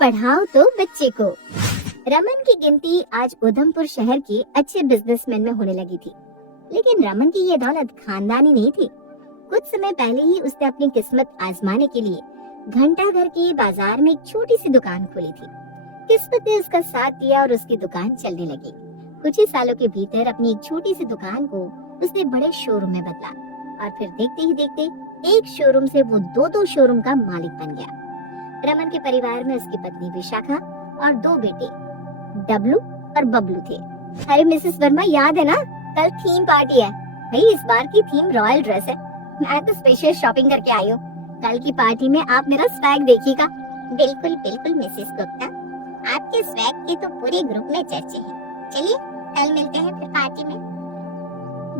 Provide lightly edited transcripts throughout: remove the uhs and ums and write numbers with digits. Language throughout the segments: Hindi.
पढ़ाओ तो बच्चे को। रमन की गिनती आज उधमपुर शहर के अच्छे बिजनेसमैन में होने लगी थी, लेकिन रमन की ये दौलत खानदानी नहीं थी। कुछ समय पहले ही उसने अपनी किस्मत आजमाने के लिए घंटा घर के बाजार में एक छोटी सी दुकान खोली थी। किस्मत ने उसका साथ दिया और उसकी दुकान चलने लगी। कुछ ही सालों के भीतर अपनी एक छोटी सी दुकान को उसने बड़े शोरूम में बदला और फिर देखते ही देखते एक शोरूम से वो दो शोरूम का मालिक बन गया। रमन के परिवार में उसकी पत्नी विशाखा और 2 बेटे डब्लू और बबलू थे। अरे मिसेस वर्मा, याद है ना, कल थीम पार्टी है। भाई इस बार की थीम रॉयल ड्रेस है। मैं तो स्पेशल शॉपिंग करके आई हूँ। कल की पार्टी में आप मेरा स्वैग देखिएगा। बिल्कुल बिल्कुल मिसेस गुप्ता, आपके स्वैग के तो पूरे ग्रुप में चर्चे हैं। चलिए कल मिलते हैं फिर पार्टी में।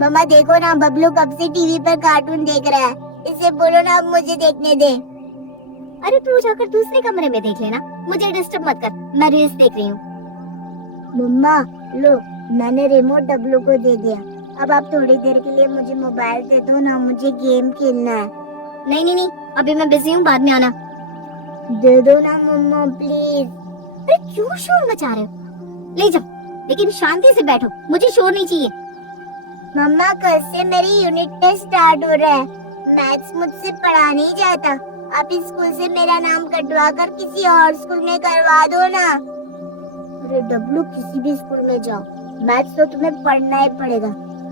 मम्मा देखो ना, बबलू कब से टीवी पर कार्टून देख रहा है। इसे बोलो ना अब मुझे देखने दे। अरे तू जाकर दूसरे कमरे में देख लेना, मुझे डिस्टर्ब मत कर, मैं रील्स देख रही हूँ। मम्मा लो, मैंने रिमोट डब्लू को दे दिया। अब आप थोड़ी देर के लिए मुझे मोबाइल दे दो ना, मुझे गेम खेलना है। नहीं नहीं नहीं, अभी मैं बिजी हूँ, बाद में आना। दे दो ना मम्मा प्लीज। अरे क्यों शोर मचा रहे हो? ले जाओ, लेकिन शांति से बैठो, मुझे शोर नहीं चाहिए। मम्मा कल से मेरी यूनिट टेस्ट स्टार्ट हो रहा है। मैथ्स मुझसे पढ़ा नहीं जाता। आप इस स्कूल से मेरा नाम कटवा कर किसी और स्कूल में करवा दो ना। अरे डब्लू, किसी भी स्कूल में जाओ, मैथ्स तो तुम्हें पढ़ना ही पड़ेगा।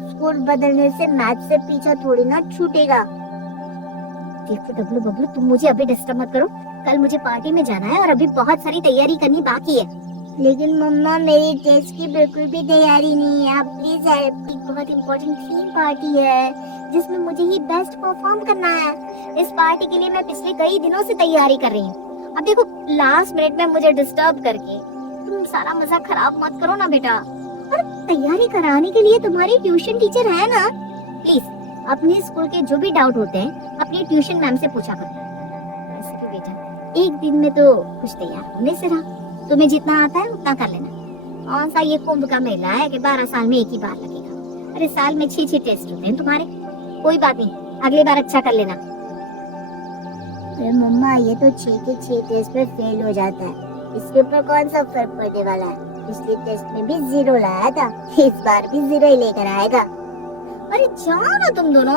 स्कूल बदलने से मैथ्स से पीछा थोड़ी ना छूटेगा। देखो डब्लू बबलू, तुम मुझे अभी डिस्टर्ब मत करो। कल मुझे पार्टी में जाना है और अभी बहुत सारी तैयारी करनी बाकी है। लेकिन मम्मा मेरी टेस्ट की बिल्कुल भी तैयारी नहीं है। आप प्लीज हेल्प। एक बहुत इम्पोर्टेंट थीम पार्टी है जिसमें मुझे ही बेस्ट परफॉर्म करना है। इस पार्टी के लिए मैं पिछले कई दिनों से तैयारी कर रही हूँ। अब देखो, लास्ट मिनट में मुझे डिस्टर्ब करके तुम सारा मजा खराब मत करो ना बेटा। और तैयारी कराने के लिए तुम्हारी ट्यूशन टीचर है ना। प्लीज अपने स्कूल के जो भी डाउट होते हैं अपनी ट्यूशन मैम से पूछा करो। वैसे भी बेटा, एक दिन में तो कुछ तैयार होने से रहा। तुम्हें जितना आता है उतना कर लेना। कौन सा ये कुंभ का मेला है कि 12 साल में एक ही बार लगेगा। अरे साल में 6 टेस्ट होते हैं तुम्हारे। कोई बात नहीं, अगली बार अच्छा कर लेना। अरे मम्मा, ये तो 6 के 6 टेस्ट में फेल हो जाता है। इसके ऊपर कौन सा फर्क पड़ने वाला है। पिछले टेस्ट में भी 0 लाया था, इस बार भी 0 ही लेकर आएगा। अरे जाओ ना तुम दोनों,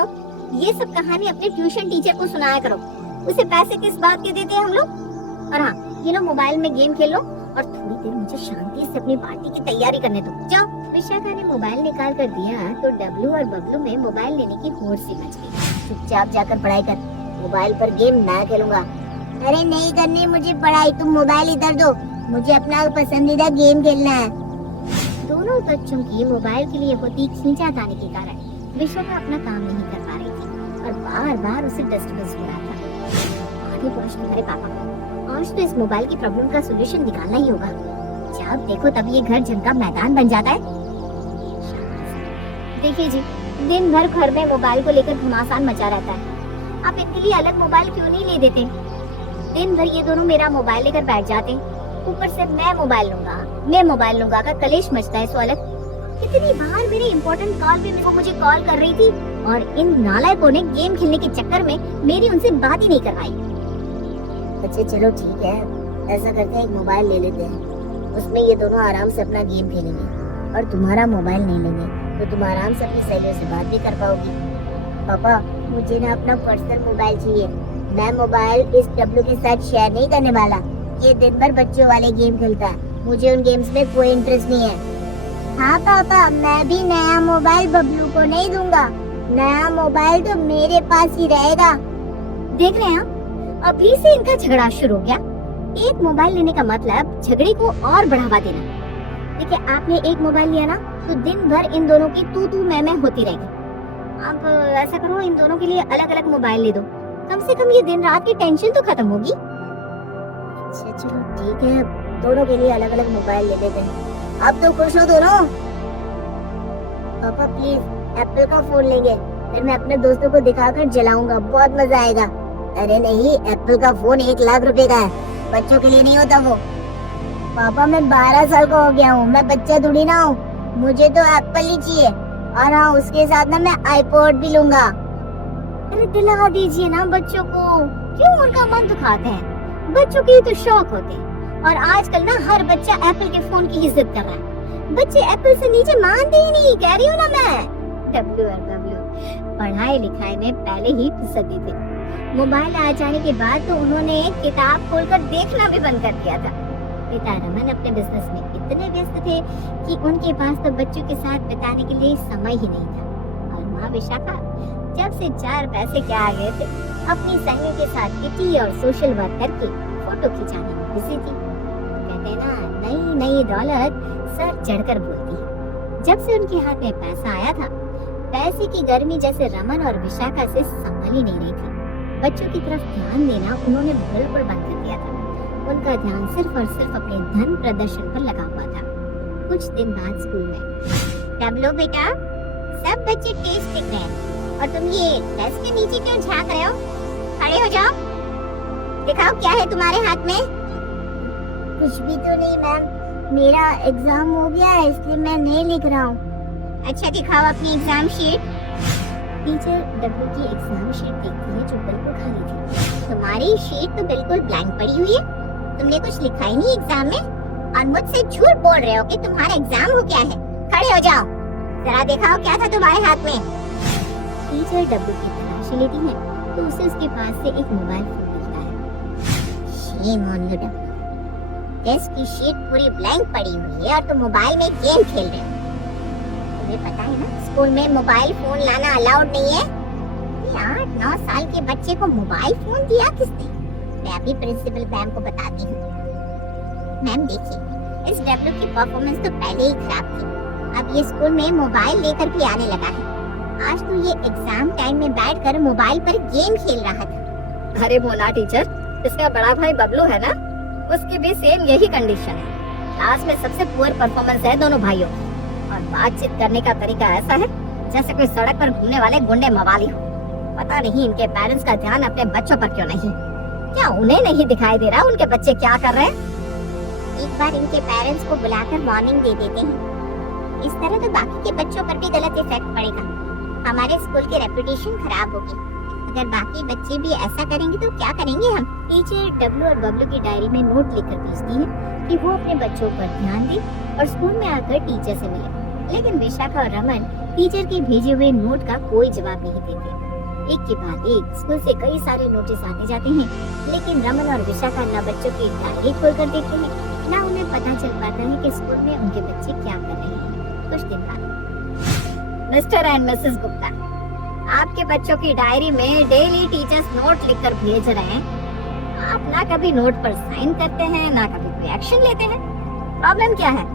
ये सब कहानी अपने ट्यूशन टीचर को सुनाया करो। उसे पैसे किस बात के देते हैं हम लोग। और हाँ, ये लो मोबाइल में गेम खेल लो और थोड़ी देर मुझे शांति से अपनी पार्टी की तैयारी करने दो। जाओ। विशाखा ने मोबाइल निकाल कर दिया तो डब्लू और बबलू में मोबाइल लेने की होड़ सी मच गई। चुपचाप जाकर पढ़ाई कर, मोबाइल पर गेम मैं खेलूंगा। अरे नहीं करनी मुझे पढ़ाई, तुम मोबाइल इधर दो, मुझे अपना पसंदीदा गेम खेलना है। दोनों बच्चों की मोबाइल के लिए होती खींचातानी के कारण विशाखा अपना काम नहीं कर पा रही थी और बार बार उसे डिस्टर्बेंस हो रहा था। आगे पहुंच तुम्हारे पापा को, आज तो इस मोबाइल की प्रॉब्लम का सोल्यूशन निकालना ही होगा। जब देखो तब ये घर जंग का मैदान बन जाता है। देखिए जी, दिन भर घर में मोबाइल को लेकर घमासान मचा रहता है। आप इनके लिए अलग मोबाइल क्यों नहीं ले देते? दिन भर ये दोनों मेरा मोबाइल लेकर बैठ जाते, ऊपर से मैं मोबाइल लूंगा का कलेश मचता है। सो अलग कितनी बार मेरे इम्पोर्टेंट कॉल पे वो मुझे कॉल कर रही थी और इन नालायकों ने गेम खेलने के चक्कर में मेरी उनसे बात ही नहीं करवाई। अच्छा चलो ठीक है, ऐसा करते हैं एक मोबाइल ले लेते हैं, उसमें ये दोनों आराम से अपना गेम खेलेंगे और तुम्हारा मोबाइल नहीं लेंगे तो तुम आराम से अपनी सहेलियों से बात भी कर पाओगी। पापा, मुझे ना अपना पर्सनल मोबाइल चाहिए। मैं मोबाइल इस डब्लू के साथ शेयर नहीं करने वाला। ये दिन भर बच्चों वाले गेम खेलता है, मुझे उन गेम्स में कोई इंटरेस्ट नहीं है। हाँ पापा, मैं भी नया मोबाइल बबलू को नहीं दूंगा। नया मोबाइल तो मेरे पास ही रहेगा। देख रहे हैं, अभी से इनका झगड़ा शुरू हो गया। एक मोबाइल लेने का मतलब झगड़े को और बढ़ावा देना। देखिए, आपने एक मोबाइल लिया ना तो दिन भर इन दोनों की तू मैं होती रहेगी। आप ऐसा करो, इन दोनों के लिए अलग अलग मोबाइल ले दो, कम से कम ये दिन रात की टेंशन तो खत्म होगी। अच्छा चलो ठीक है, दोनों के लिए अलग अलग मोबाइल ले लेते हैं। अब तो खुश हो दोनों। पापा प्लीज एप्पल का फोन लेंगे, फिर मैं अपने दोस्तों को दिखाकर जलाऊंगा, बहुत मजा आएगा। अरे नहीं, एप्पल का फोन 1 लाख रुपए का है, बच्चों के लिए नहीं होता वो। पापा मैं 12 साल का हो गया हूँ, मैं बच्चा थोड़ी ना हूँ, मुझे तो एप्पल ही चाहिए। और हाँ, उसके साथ ना मैं आईपॉड भी लूंगा। अरे दिला दीजिए ना बच्चों को, क्यों उनका मन दुखाते हैं? बच्चों के तो शौक होते हैं। और आजकल ना हर बच्चा एप्पल के फोन की ही जिद कर रहा है। बच्चे एप्पल से नीचे मानते ही नहीं, कह रही हूँ ना मैं। डब्ल्यू पढ़ाई लिखाई में पहले ही फिसलते थे। मोबाइल आ जाने के बाद तो उन्होंने किताब खोलकर देखना भी बंद कर दिया था। पिता रमन अपने बिजनेस में इतने व्यस्त थे कि उनके पास तो बच्चों के साथ बिताने के लिए समय ही नहीं था। और माँ विशाखा जब से 4 पैसे के आ गए थे, अपनी सहेलियों के साथ किटी और सोशल वर्क करके फोटो खिंचाने में बिजी थी। कहते हैं ना, नई नई दौलत सर चढ़कर बोलती है। जब से उनके हाथ में पैसा आया था, पैसे की गर्मी जैसे रमन और विशाखा से संभल ही नहीं रही थी। बच्चों की तरफ ध्यान देना उन्होंने बिल्कुल बंद कर दिया था। उनका ध्यान सिर्फ और सिर्फ अपने धन प्रदर्शन पर लगा हुआ था। कुछ दिन बाद स्कूल में, टैब्लो बेटा, सब बच्चे टेस्ट लिख रहे हैं और तुम ये डेस्क के नीचे क्यों झांक रहे हो? खड़े हो जाओ, दिखाओ क्या है तुम्हारे हाथ में। कुछ भी तो नहीं मैम, मेरा एग्जाम हो गया है इसलिए मैं नहीं लिख रहा हूँ। अच्छा दिखाओ अपनी एग्जाम शीट। टीचर डब्ल्यू की एग्जाम शीट देखती है जो बिल्कुल खाली थी। तुम्हारी शीट तो बिल्कुल ब्लैंक पड़ी हुई है, तुमने कुछ लिखा ही नहीं एग्जाम में और मुझसे झूठ बोल रहे हो कि तुम्हारा एग्जाम हो गया है। खड़े हो जाओ, जरा दिखाओ क्या था तुम्हारे हाथ में। टीचर डब्ल्यू की तलाशी लेती है तो उसे उसके पास से एक मोबाइल फोन मिलता है। Shame on you W, test की शीट पूरी ब्लैंक पड़ी हुई है और तुम मोबाइल में गेम खेल रहे हो। तुम्हें पता है ना स्कूल में मोबाइल फोन लाना अलाउड नहीं है। 8-9 साल के बच्चे को मोबाइल फोन दिया किसने? मैं अभी प्रिंसिपल मैम को बताती हूँ। मैम देखिए, इस डब्ल्यू की परफॉर्मेंस तो पहले ही खराब थी, अब ये स्कूल में मोबाइल लेकर भी आने लगा है। आज तो ये एग्जाम टाइम में बैठकर मोबाइल पर गेम खेल रहा था। अरे मोना टीचर, इसका बड़ा भाई बबलू है ना, उसकी भी सेम यही कंडीशन है। क्लास में सबसे पुअर परफॉर्मेंस है दोनों भाइयों की और बातचीत करने का तरीका ऐसा है जैसे कोई सड़क पर घूमने वाले गुंडे मवाली हो। पता नहीं इनके पेरेंट्स का ध्यान अपने बच्चों पर क्यों नहीं। क्या उन्हें नहीं दिखाई दे रहा उनके बच्चे क्या कर रहे हैं? एक बार इनके पेरेंट्स को बुलाकर वार्निंग दे देते हैं। इस तरह तो बाकी के बच्चों पर भी गलत इफेक्ट पड़ेगा, हमारे स्कूल की रेपुटेशन खराब होगी। अगर बाकी बच्चे भी ऐसा करेंगे तो क्या करेंगे हम? टीचर डब्ल्यू और बबलू की डायरी में नोट लिखकर भेजती है कि वो अपने बच्चों पर ध्यान दे और स्कूल में आकर टीचर से मिले। लेकिन विशाखा और रमन टीचर के भेजे हुए नोट का कोई जवाब नहीं देते। एक के बाद एक स्कूल से कई सारे नोटिस आते जाते हैं, लेकिन रमन और विशाखा न बच्चों की डायरी खोलकर देखते हैं, न उन्हें पता चल पाता है कि स्कूल में उनके बच्चे क्या कर रहे हैं। कुछ दिन बाद, मिस्टर एंड मिसेस गुप्ता, आपके बच्चों की डायरी में डेली टीचर्स नोट लिखकर भेज रहे हैं। आप ना कभी नोट पर साइन करते हैं, ना कभी कोई एक्शन लेते हैं। प्रॉब्लम क्या है?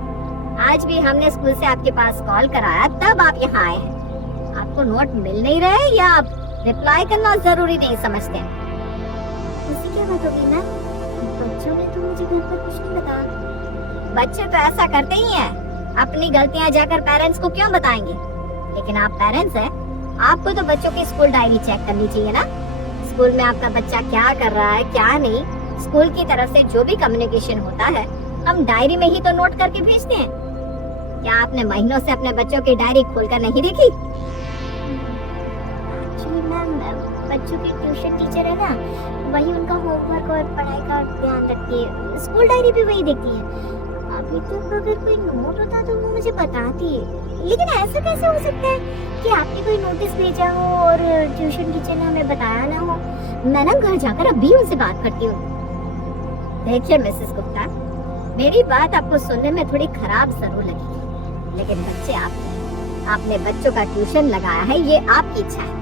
आज भी हमने स्कूल से आपके पास कॉल कराया, तब आप यहाँ आए हैं। आपको नोट मिल नहीं रहे या आप रिप्लाई करना जरूरी नहीं समझते? इससे क्या बात होगी मैम? बच्चों ने तो मुझे घर पर कुछ नहीं बताया। बच्चे तो ऐसा करते ही हैं, अपनी गलतियां जाकर पेरेंट्स को क्यों बताएंगे? लेकिन आप पेरेंट्स हैं, आपको तो बच्चों की स्कूल डायरी चेक करनी चाहिए ना। स्कूल में आपका बच्चा क्या कर रहा है क्या नहीं, स्कूल की तरफ से जो भी कम्युनिकेशन होता है हम डायरी में ही तो नोट करके भेजते हैं। क्या आपने महीनों से अपने बच्चों की डायरी खोलकर नहीं देखी? एक्चुअली मैम, बच्चों की ट्यूशन टीचर है ना, वही उनका होमवर्क और पढ़ाई का ध्यान रखती है। स्कूल डायरी भी वही देखती है। अभी तक अगर कोई नोट होता तो वो मुझे बताती। लेकिन ऐसा कैसे हो सकता है कि आपने कोई नोटिस भेजा हो और ट्यूशन टीचर ने हमें बताया ना हो? मैं ना घर जाकर अभी उनसे बात करती हूँ। देखिए मिसेस गुप्ता, मेरी बात आपको सुनने में थोड़ी खराब जरूर लगेगी, लेकिन बच्चे आपने बच्चों का ट्यूशन लगाया है, ये आपकी इच्छा है।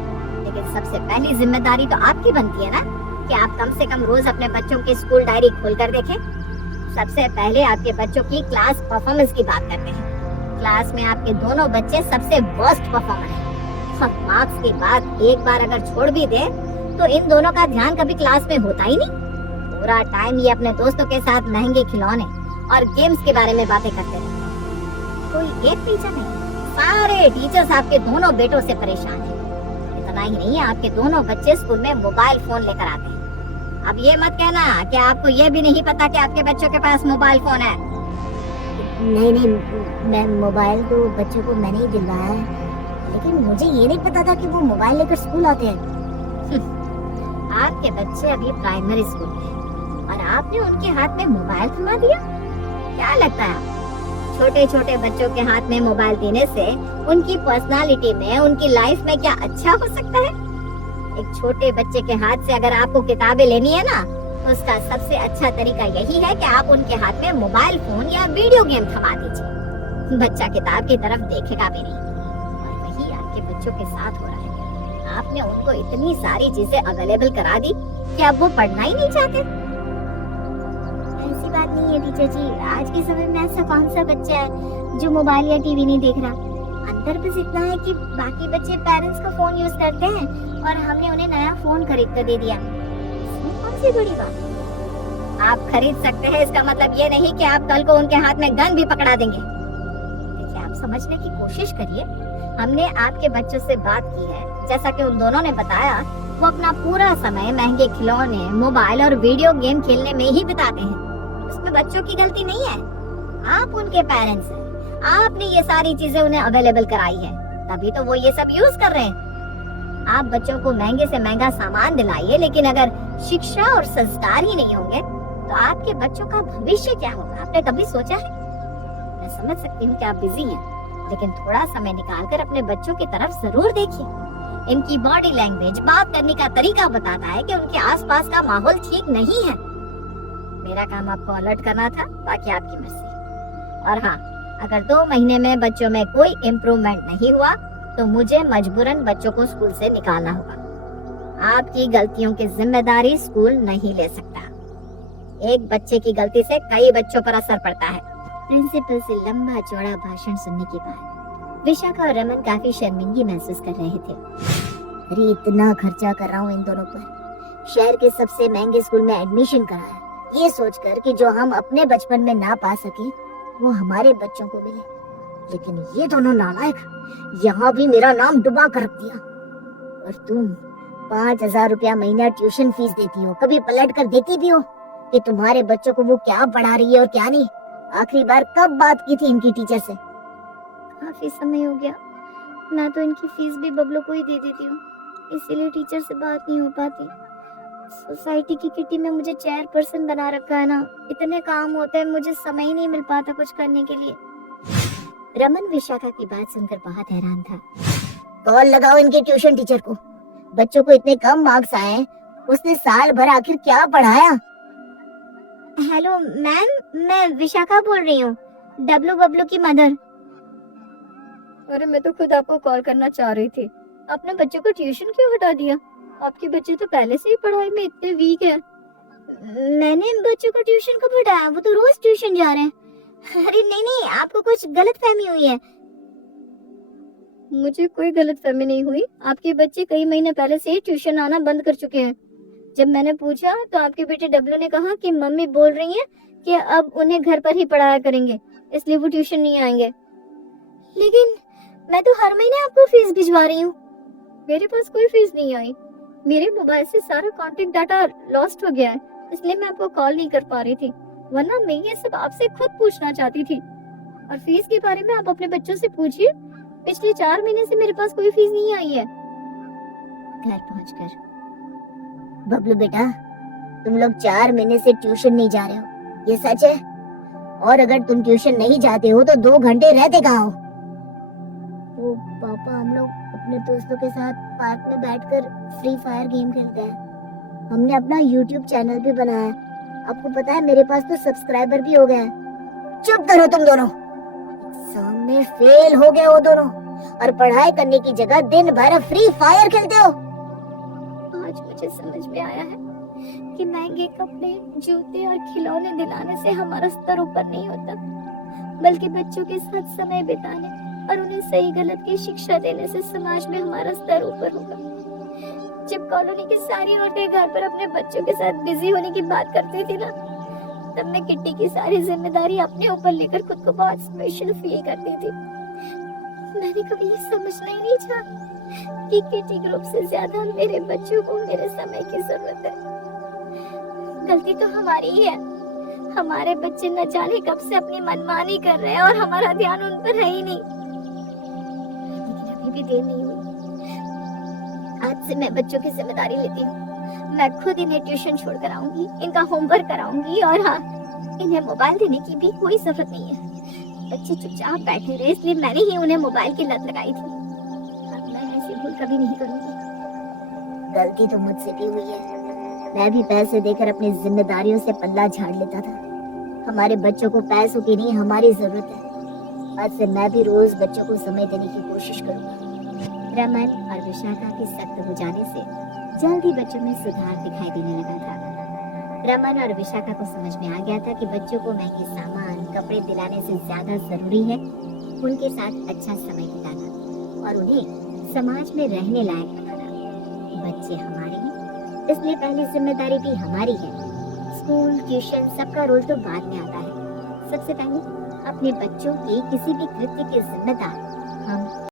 लेकिन सबसे पहली जिम्मेदारी तो आपकी बनती है ना कि आप कम से कम रोज अपने बच्चों की स्कूल डायरी खोलकर देखें। सबसे पहले आपके बच्चों की क्लास परफॉर्मेंस की बात करते हैं। क्लास में आपके दोनों बच्चे सबसे वर्स्ट परफॉर्मर हैं। और मार्क्स के बाद एक बार अगर छोड़ भी दे तो इन दोनों का ध्यान कभी क्लास में होता ही नहीं। पूरा टाइम ये अपने दोस्तों के साथ महंगे खिलौने और गेम्स के बारे में बातें करते रहते हैं। कोई एक टीचर नहीं, सारे टीचर्स आपके दोनों बेटों से परेशान हैं। इतना ही नहीं, आपके दोनों बच्चे स्कूल में मोबाइल फोन लेकर आते हैं। अब ये मत कहना कि आपको ये भी नहीं पता कि आपके बच्चों के पास मोबाइल फोन है। नहीं, मैं मोबाइल तो बच्चों को मैंने ही दिलवाया है, लेकिन मुझे ये नहीं पता था कि वो मोबाइल लेकर स्कूल आते हैं। आपके बच्चे अभी प्राइमरी स्कूल में और आपने उनके हाथ में मोबाइल थमा दिया। क्या लगता है छोटे छोटे बच्चों के हाथ में मोबाइल देने से उनकी पर्सनालिटी में, उनकी लाइफ में क्या अच्छा हो सकता है? एक छोटे बच्चे के हाथ से अगर आपको किताबें लेनी है ना, तो उसका सबसे अच्छा तरीका यही है कि आप उनके हाथ में मोबाइल फोन या वीडियो गेम थमा दीजिए। बच्चा किताब की तरफ देखेगा भी नहीं। और वही आपके बच्चों के साथ हो रहा है। आपने उनको इतनी सारी चीजें अवेलेबल करा दी कि अब वो पढ़ना ही नहीं चाहते। ऐसी बात नहीं है टीचर जी, आज के समय में ऐसा कौन सा बच्चा है जो मोबाइल या टीवी नहीं देख रहा। अंतर बस इतना है कि बाकी बच्चे पेरेंट्स का फोन यूज करते हैं और हमने उन्हें नया फोन खरीद कर दे दिया। इसमें कौन सी बड़ी बात। आप खरीद सकते हैं, इसका मतलब ये नहीं कि आप कल को उनके हाथ में गन भी पकड़ा देंगे। देखिए, आप समझने की कोशिश करिए। हमने आपके बच्चों से बात की है, जैसा कि उन दोनों ने बताया, वो अपना पूरा समय महंगे खिलौने, मोबाइल और वीडियो गेम खेलने में ही बिताते हैं। उसमें बच्चों की गलती नहीं है, आप उनके पेरेंट्स हैं। आपने ये सारी चीजें उन्हें अवेलेबल कराई है, तभी तो वो ये सब यूज कर रहे हैं। आप बच्चों को महंगे से महंगा सामान दिलाइए, लेकिन अगर शिक्षा और संस्कार ही नहीं होंगे तो आपके बच्चों का भविष्य क्या होगा? आपने कभी सोचा है? मैं समझ सकती हूँ कि आप बिजी हैं, लेकिन थोड़ा समय निकालकर अपने बच्चों की तरफ जरूर देखिए। इनकी बॉडी लैंग्वेज, बात करने का तरीका बताता है कि उनके आसपास का माहौल ठीक नहीं है। मेरा काम आपको अलर्ट करना था, बाकी आपकी मर्जी। और हाँ, अगर 2 महीने में बच्चों में कोई इम्प्रूवमेंट नहीं हुआ तो मुझे मजबूरन बच्चों को स्कूल से निकालना होगा। आपकी गलतियों की जिम्मेदारी स्कूल नहीं ले सकता। एक बच्चे की गलती से कई बच्चों पर असर पड़ता है। प्रिंसिपल से लंबा चौड़ा भाषण सुनने के बाद विशाखा और रमन काफी शर्मिंदगी महसूस कर रहे थे। अरे इतना खर्चा कर रहा हूँ इन दोनों पर, शहर के सबसे महंगे स्कूल में एडमिशन कराया, ये सोचकर कि जो हम अपने बचपन में ना पा सके वो हमारे बच्चों को मिले। लेकिन ये दोनों नालायक यहाँ भी मेरा नाम डुबा कर रख दिया। और तुम 5,000 रुपया महीना ट्यूशन फीस देती हो, कभी पलट कर देती भी हो कि तुम्हारे बच्चों को वो क्या पढ़ा रही है और क्या नहीं? आखिरी बार कब बात की थी इनकी टीचर से? काफी समय हो गया, मैं तो इनकी फीस भी बबलू को ही दे देती हूँ, इसीलिए टीचर से बात नहीं हो पाती। सोसाइटी की किटी में मुझे चेयरपर्सन बना रखा है ना, इतने काम होते हैं, मुझे समय ही नहीं मिल पाता कुछ करने के लिए। रमन विशाखा की बात सुनकर बहुत हैरान था। कॉल लगाओ इनके ट्यूशन टीचर को, बच्चों को इतने कम मार्क्स आए, उसने साल भर आखिर क्या पढ़ाया? हेलो मैम, मैं विशाखा बोल रही हूँ, डब्लू बबलू की मदर। अरे मैं तो खुद आपको कॉल करना चाह रही थी। आपने बच्चों को ट्यूशन क्यों हटा दिया? आपके बच्चे तो पहले से ही पढ़ाई में इतने वीक है। मैंने बच्चों को ट्यूशन कब हटाया? वो तो रोज ट्यूशन जा रहे हैं। अरे नहीं नहीं, आपको कुछ गलतफहमी हुई है। मुझे कोई गलतफहमी नहीं हुई। आपके बच्चे कई महीने पहले से ही ट्यूशन आना बंद कर चुके हैं। जब मैंने पूछा तो आपके बेटे डब्लू ने कहा कि मम्मी बोल रही है कि अब उन्हें घर पर ही पढ़ाया करेंगे, इसलिए वो ट्यूशन नहीं आएंगे। लेकिन मैं तो हर महीने आपको फीस भिजवा रही हूँ। मेरे पास कोई फीस नहीं आई। मेरे मोबाइल से सारा कॉन्टेक्ट डाटा लॉस्ट हो गया है, इसलिए मैं आपको कॉल नहीं कर पा रही थी, वरना मैं ये सब आपसे खुद पूछना चाहती थी। और फीस के बारे में आप अपने बच्चों से पूछिए। पिछले 4 महीने से मेरे पास कोई फीस नहीं आई है। घर पहुंचकर, बबलू बेटा, तुम लोग 4 महीने से ट्यूशन नहीं जा रहे हो, ये सच है? और अगर तुम ट्यूशन नहीं जाते हो तो 2 घंटे रहते कहाँ हो? वो पापा, हम लोग अपने दोस्तों के साथ पार्क में बैठकर फ्री फायर गेम खेलते हैं। हमने अपना YouTube चैनल भी बनाया है। आपको पता है मेरे पास तो सब्सक्राइबर भी हो गए हैं। चुप करो तुम दोनों। एग्जाम में फेल हो गए वो दोनों और पढ़ाई करने की जगह दिन भर फ्री फायर खेलते हो। आज मुझे समझ में आया है कि महंगे कपड़े, जूते और खिलौने दिलाने से हमारा स्तर ऊपर नहीं होता, बल्कि बच्चों के साथ समय बिताने और उन्हें सही गलत की शिक्षा देने से समाज में हमारा स्तर ऊपर होगा। जब कॉलोनी की सारी औरतें घर पर अपने बच्चों के साथ बिजी होने की बात करती थी ना, तब मैं किट्टी की सारी जिम्मेदारी अपने ऊपर लेकर खुद को बहुत स्पेशल फील करती थी। मैंने कभी ये समझना ही नहीं चाहा कि किटी ग्रुप से ज्यादा मेरे बच्चों को मेरे समय की जरूरत है। गलती तो हमारी ही है। हमारे बच्चे न जाने कब से अपनी मनमानी कर रहे हैं और हमारा ध्यान उन पर है ही नहीं। लेकिन अभी भी देर नहीं हुई। आज से मैं बच्चों की जिम्मेदारी लेती हूँ। मैं खुद इन्हें ट्यूशन छोड़ कर आऊंगी, इनका होमवर्क कराऊंगी, और हाँ, इन्हें मोबाइल देने की भी कोई जरूरत नहीं है। बच्चे चुपचाप बैठे रहे, इसलिए मैंने ही उन्हें मोबाइल की लत लगाई थी। अब मैं ऐसी भूल कभी नहीं करूंगी। गलती तो मुझसे भी हुई है। मैं भी पैसे देकर अपनी जिम्मेदारियों से पल्ला झाड़ लेता था। हमारे बच्चों को पैसों की नहीं, हमारी जरूरत है। आज से मैं भी रोज बच्चों को समय देने की कोशिश करूंगा। रमन और विशाखा के सख्त हो जाने से जल्द ही बच्चों में सुधार दिखाई देने लगा था। रमन और विशाखा को समझ में आ गया था कि बच्चों को महंगे सामान, कपड़े दिलाने से ज्यादा जरूरी है उनके साथ अच्छा समय बिताना और उन्हें समाज में रहने लायक बनाना। बच्चे हमारे हैं, इसलिए पहली जिम्मेदारी भी हमारी है। स्कूल, ट्यूशन, सबका रोल तो बाद में आता है। सबसे पहले अपने बच्चों के किसी भी कृत्य के जिम्मेदार हम